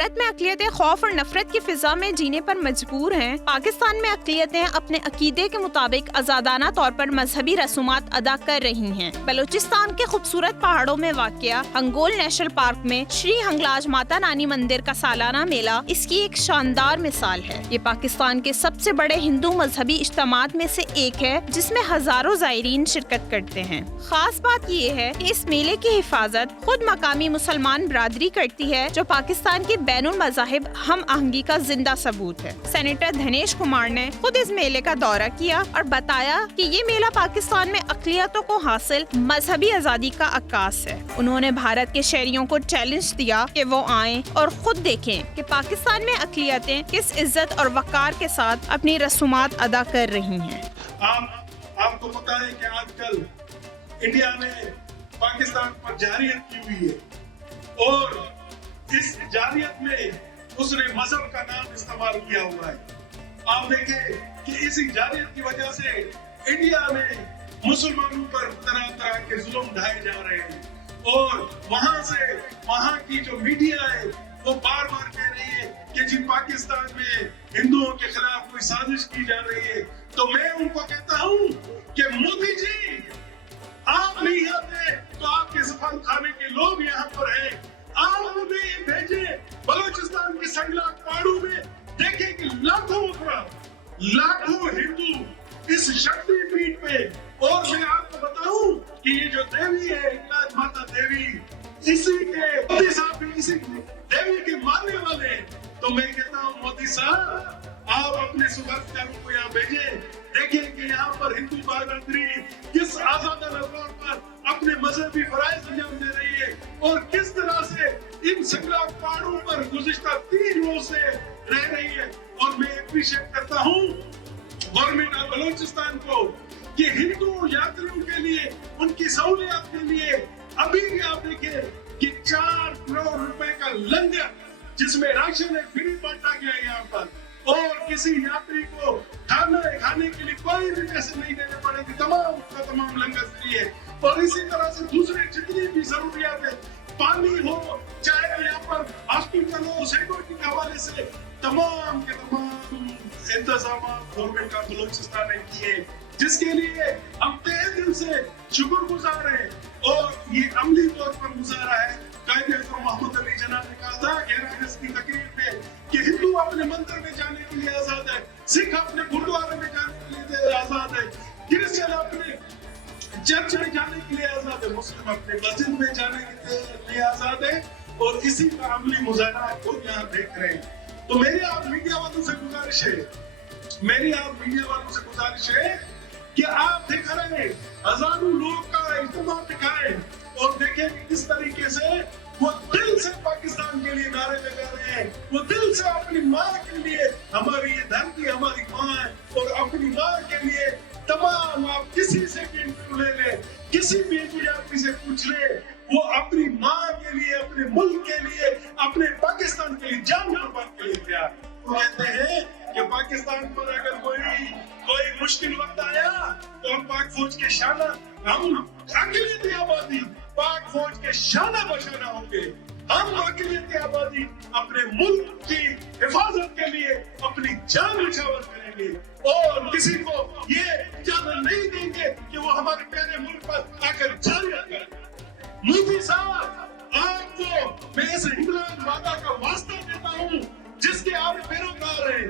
بھارت میں اقلیتیں خوف اور نفرت کی فضا میں جینے پر مجبور ہیں، پاکستان میں اقلیتیں اپنے عقیدے کے مطابق آزادانہ طور پر مذہبی رسومات ادا کر رہی ہیں۔ بلوچستان کے خوبصورت پہاڑوں میں واقع ہنگول نیشنل پارک میں شری ہنگلاج ماتا رانی مندر کا سالانہ میلہ اس کی ایک شاندار مثال ہے۔ یہ پاکستان کے سب سے بڑے ہندو مذہبی اجتماعات میں سے ایک ہے جس میں ہزاروں زائرین شرکت کرتے ہیں۔ خاص بات یہ ہے کہ اس میلے کی حفاظت خود مقامی مسلمان برادری کرتی ہے، جو پاکستان کی بین المذاہب ہم آہنگی کا زندہ ثبوت ہے۔ سینیٹر دھنیش کمار نے خود اس میلے کا دورہ کیا اور بتایا کہ یہ میلہ پاکستان میں اقلیتوں کو حاصل مذہبی آزادی کا عکاس ہے۔ انہوں نے بھارت کے شہریوں کو چیلنج دیا کہ وہ آئیں اور خود دیکھیں کہ پاکستان میں اقلیتیں کس عزت اور وقار کے ساتھ اپنی رسومات ادا کر رہی ہیں۔ آپ کو پتا ہے کہ آج کل انڈیا نے پاکستان پر جارحیت کی ہوئی ہے اور اس جارحیت میں اس نے مذہب کا نام استعمال کیا ہوا ہے۔ آپ دیکھیں کہ اسی جارحیت کی وجہ سے انڈیا میں مسلمانوں پر طرح طرح کے ظلم ڈھائے جا رہے ہیں اور وہاں کی جو میڈیا ہے وہ بار بار کہہ رہی ہے کہ جی پاکستان میں ہندوؤں کے خلاف کوئی سازش کی جا رہی ہے۔ تو میں ان کو کہتا ہوں کہ مودی جی آپ نہیں آتے تو آپ کے سفارت خانے کے لوگ یہاں پر ہیں، آپ انہیں یہ بھیجیں بلوچستان کے سنگلاک پہاڑوں میں، دیکھیں کہ لاکھوں ہندو اس شکتی پیٹھ پہ، اور میں آپ کو بتاؤں کہ یہ جو دیوی ہے ہنگلاج ماتا دیوی، اسی کے مودی صاحب بھی اسی دیوی کے ماننے والے ہیں۔ تو میں کہتا ہوں مودی صاحب آپ اپنے سفارتکاروں کو یہاں بھیجیں، دیکھیں کہ یہاں پر ہندو برادری کس آزادانہ طور پر اپنے مذہبی فرائض انجام دے رہی ہے اور کس طرح سے ان سنگلاک پہاڑوں پر گزشتہ 3 روز سے رہ رہی ہے۔ اور میں اپریشیٹ کرتا ہوں گورنمنٹ آف بلوچستان کو کہ ہندو یاتریوں کے لیے ان کی سہولیات کے لیے ابھی بھی آپ دیکھیں کہ 4 کروڑ روپے کا لنگر جس میں راشن ہے فری بانٹا گیا ہے یہاں پر، اور کسی یاتری کو کھانے کے لیے کوئی بھی پیسے نہیں دینے پڑے گی، تمام کا تمام لنگر فری ہے۔ اور اسی طرح سے دوسرے جتنی بھی ضروریات ہے، پانی ہو چاہے یہاں پر ہاسپٹل ہو، سیکورٹی کے حوالے سے تمام کے تمام انتظامات گورنمنٹ کا بلوچستان نے کیے، جس کے لیے ہم تہہ دل سے شکر گزار ہیں اور یہ عملی طور پر گزارا ہے۔ قائد اعظم محمد علی جناح نے کہا تھا 11 اگست کی تقریب میں کہ ہندو اپنے مندر میں جانے کے لیے آزاد ہے، سکھ اپنے گردوارے میں جانے کے لیے آزاد ہے، کرسچن اپنے چرچ میں جانے کے لیے آزاد ہے، مسلم اپنے مسجد میں جانے کے لیے آزاد ہے، اور اسی کا عملی مظاہرہ آپ کو یہاں دیکھ رہے ہیں۔ تو میری آپ میڈیا والوں سے گزارش ہے کہ آپ دکھا رہے ہیں ہزاروں لوگ کا اجتماع دکھائیں اور دیکھیں کہ کس طریقے سے وہ دل سے پاکستان کے لیے نعرے لگا رہے ہیں، وہ دل سے اپنی ماں کے لیے، ہماری یہ دھرتی ہماری ماں ہے، اور اپنی ماں کے لیے تمام آپ کسی سے بھی انٹرویو لے لیں، کسی بھی آدمی سے پوچھ لیں، وہ اپنی ماں کے لیے، اپنے ملک کے لیے، اپنے پاکستان کے لیے جان قربان کے لیے تیار۔ وہ کہتے ہیں کہ پاکستان پر اگر کوئی مشکل وقت آیا تو ہم پاک فوج کے شانہ، ہم اقلیتی آبادی پاک فوج کے شانہ بشانہ ہوں گے، ہم اقلیتی آبادی اپنے ملک کی حفاظت کے لیے اپنی جان نچھاور کریں گے اور کسی کو یہ اجازت نہیں دیں گے کہ وہ ہمارے پیارے ملک پر آ کر جارحیت کریں۔ مودی صاحب آپ کو میں اس ہنگلاج ماتا کا واسطہ دیتا ہوں جس کے آپ پیروکار ہیں،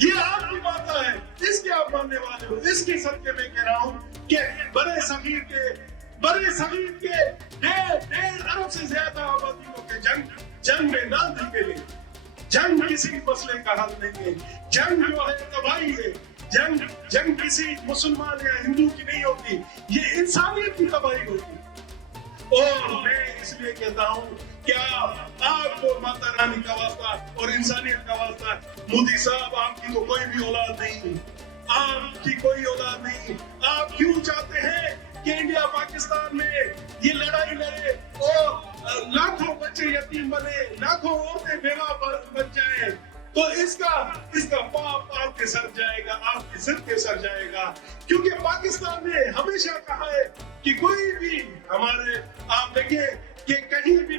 یہ آپ کی بات ہے، اس کے آپ ماننے والے ہو، اس کی صدقے میں کہہ رہا ہوں کہ بڑے صغیر کے 1.5 ارب سے زیادہ آبادیوں کے جنگ میں نہ دکھے لیں۔ جنگ کسی مسئلے کا حل نہیں ہے، جنگ جو ہے تباہی ہے، جنگ کسی مسلمان یا ہندو کی نہیں ہوتی، یہ انسانیت کی تباہی ہوتی۔ اور میں اس لیے کہتا ہوں کہ آپ کو ماتا رانی کا واسطہ اور انسانیت کا واسطہ، مودی صاحب آپ کی تو کوئی بھی اولاد نہیں، آپ کی کوئی اولاد نہیں، آپ کیوں چاہتے ہیں کہ انڈیا پاکستان میں یہ لڑائی لڑے اور لاکھوں بچے یتیم بنے، لاکھوں عورتیں بیوہ بن جائیں؟ تو اس کا پاپ آپ کے سر جائے گا، آپ کے سر کے سر جائے گا، کیونکہ پاکستان نے ہمیشہ کہا ہے کہ کوئی بھی ہمارے، آپ دیکھیں کہ کہیں بھی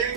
1